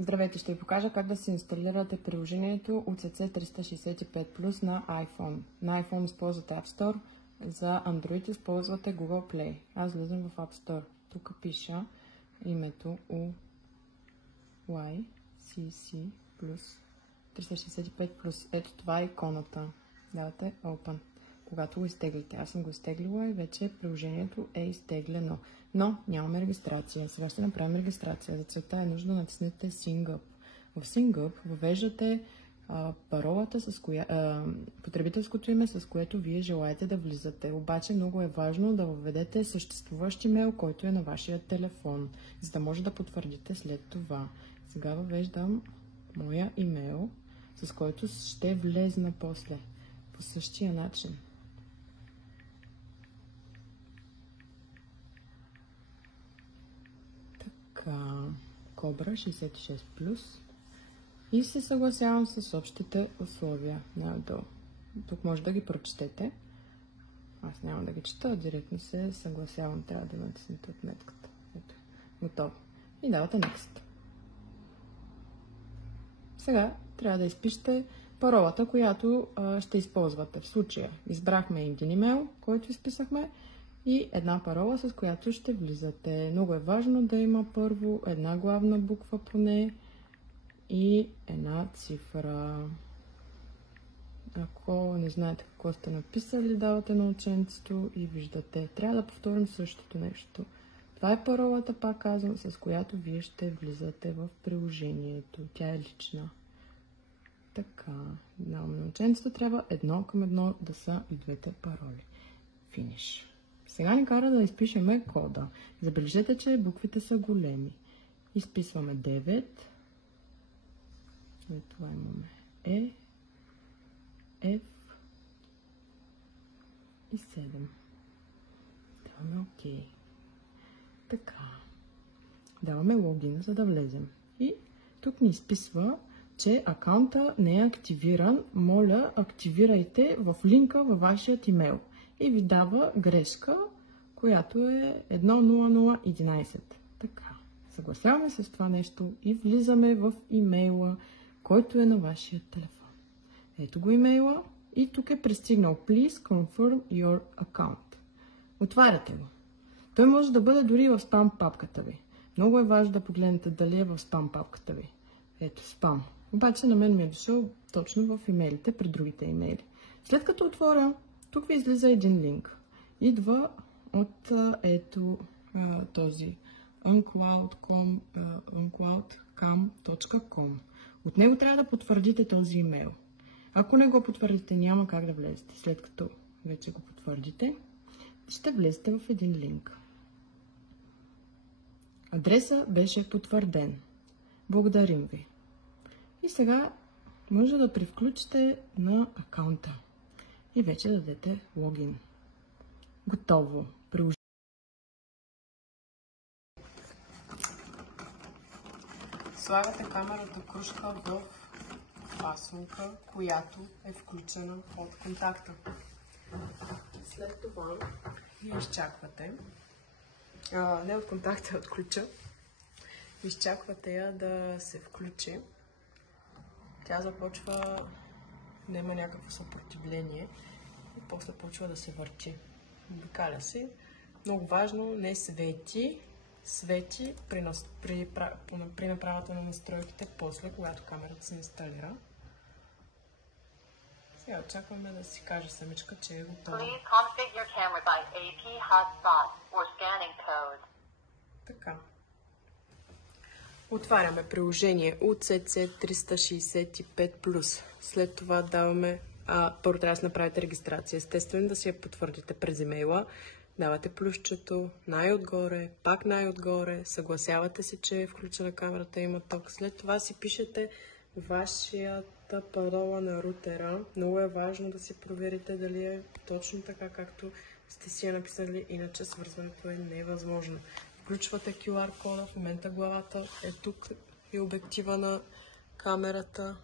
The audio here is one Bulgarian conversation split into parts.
Здравейте, ще ви покажа как да се инсталирате приложението UCC 365 Plus на iPhone. На iPhone използвате App Store, за Android използвате Google Play. Аз влизам в App Store. Тук пиша името UCC Plus 365 Plus. Ето това е иконата. Давате Open. Когато го изтеглите. Аз съм го изтеглила и вече приложението е изтеглено. Но нямаме регистрация. Сега ще направим регистрация. За целта е нужно да натиснете SyncUp. В SyncUp въвеждате паролата, потребителското име, с което вие желаете да влизате. Обаче много е важно да въведете съществуващ имейл, който е на вашия телефон, за да може да потвърдите след това. Сега въвеждам моя имейл, с който ще влезна после. По същия начин. Cobra 66 Plus и се съгласявам с общите условия надолу. Тук може да ги прочетете. Аз няма да ги чета, директно се съгласявам. Трябва да натиснете отметката. Ето, готово. И давате Next. Сега трябва да изпишете паролата, която ще използвате. В случая избрахме един имейл, който изписахме, и една парола, с която ще влизате. Много е важно да има първо една главна буква поне и една цифра. Ако не знаете какво сте написали, давате на ученцето и виждате. Трябва да повторим същото нещо. Това е паролата, пак казвам, с която вие ще влизате в приложението. Тя е лична. Така, на ученцето трябва 1:1 да са и двете пароли. Финиш. Сега ни кара да изпишеме кода. Забележете, че буквите са големи. Изписваме 9. След това имаме E, F и 7. Даваме OK. Така. Даваме логин, за да влезем. И тук ни изписва, че акаунта не е активиран. Моля, активирайте в линка във вашият имейл. И ви дава грешка, която е 10011. Така, съгласяваме с това нещо и влизаме в имейла, който е на вашия телефон. Ето го имейла и тук е пристигнал Please confirm your account. Отваряте го. Той може да бъде дори в спам папката ви. Много е важно да погледнете дали е в спам папката ви. Ето спам. Обаче на мен ми е дошъл точно в имейлите, при другите имейли. След като отворя, тук ви излиза един линк. Идва от ето този uncloudcam.com. От него трябва да потвърдите този имейл. Ако не го потвърдите, няма как да влезете. След като вече го потвърдите, ще влезете в един линк. Адресът беше потвърден. Благодарим ви. И сега може да привключите на акаунта. И вече дадете логин. Готово. Слагате камерата кружка в фасунка, която е включена от контакта. След това ви изчаквате. Не от контакта, а от ключа. Изчаквате я да се включи. Тя започва да има някакво съпротивление и после почва да се върти. Обикаля се. Много важно, не свети. Свети при направата на настройките, после, когато камерата се инсталира. Сега очакваме да си каже самичка, че е готова. Така. Отваряме приложение UCC 365 Plus. След това даваме... първо трябва да направите регистрация. Естествено да си я потвърдите през имейла. Давате плюсчето, най-отгоре, пак най-отгоре. Съгласявате се, че е включена камерата, има ток. След това си пишете вашата парола на рутера. Много е важно да си проверите дали е точно така, както сте си я написали, иначе свързването е невъзможно. Включвате QR кода, в момента главата е тук и обектива на камерата.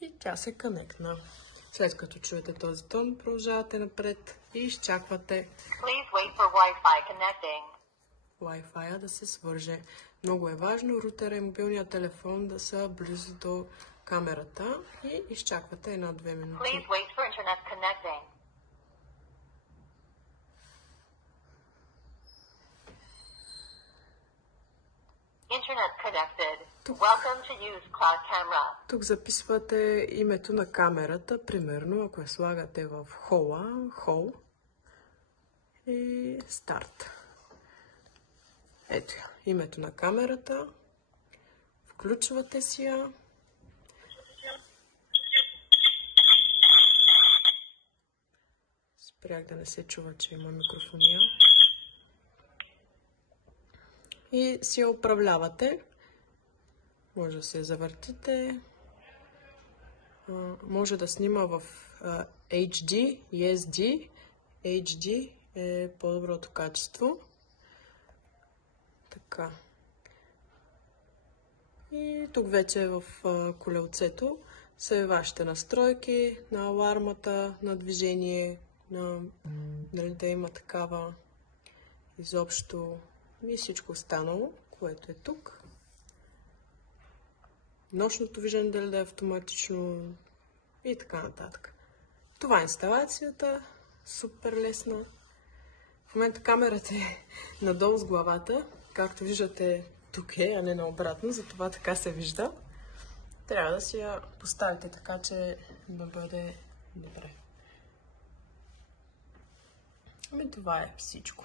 И тя се конектна. След като чуете този тон, продължавате напред и изчаквате. Wi-Fi да се свърже. Много е важно рутера и мобилния телефон да са близо до камерата и изчаквате 1-2 минути. Please wait for internet connecting. Internet connected. Welcome to use cloud camera. Тук записвате името на камерата, примерно, ако я слагате в хол и старт. Ето я, името на камерата. Включвате си я. Спрях да не се чува, че има микрофония. И си я управлявате. Може да се завъртите. Може да снима в HD и SD. HD е по-доброто качество. Така. И тук вече в колелцето са вашите настройки на алармата, на движение, дали да има такава изобщо и всичко останало, което е тук. Нощното виждане дали да е автоматично и така нататък. Това е инсталацията. Супер лесна. В момента камерата е надолу с главата. Както виждате, тук е, а не наобратно. Затова така се вижда. Трябва да си я поставите така, че да бъде добре. Ами това е всичко.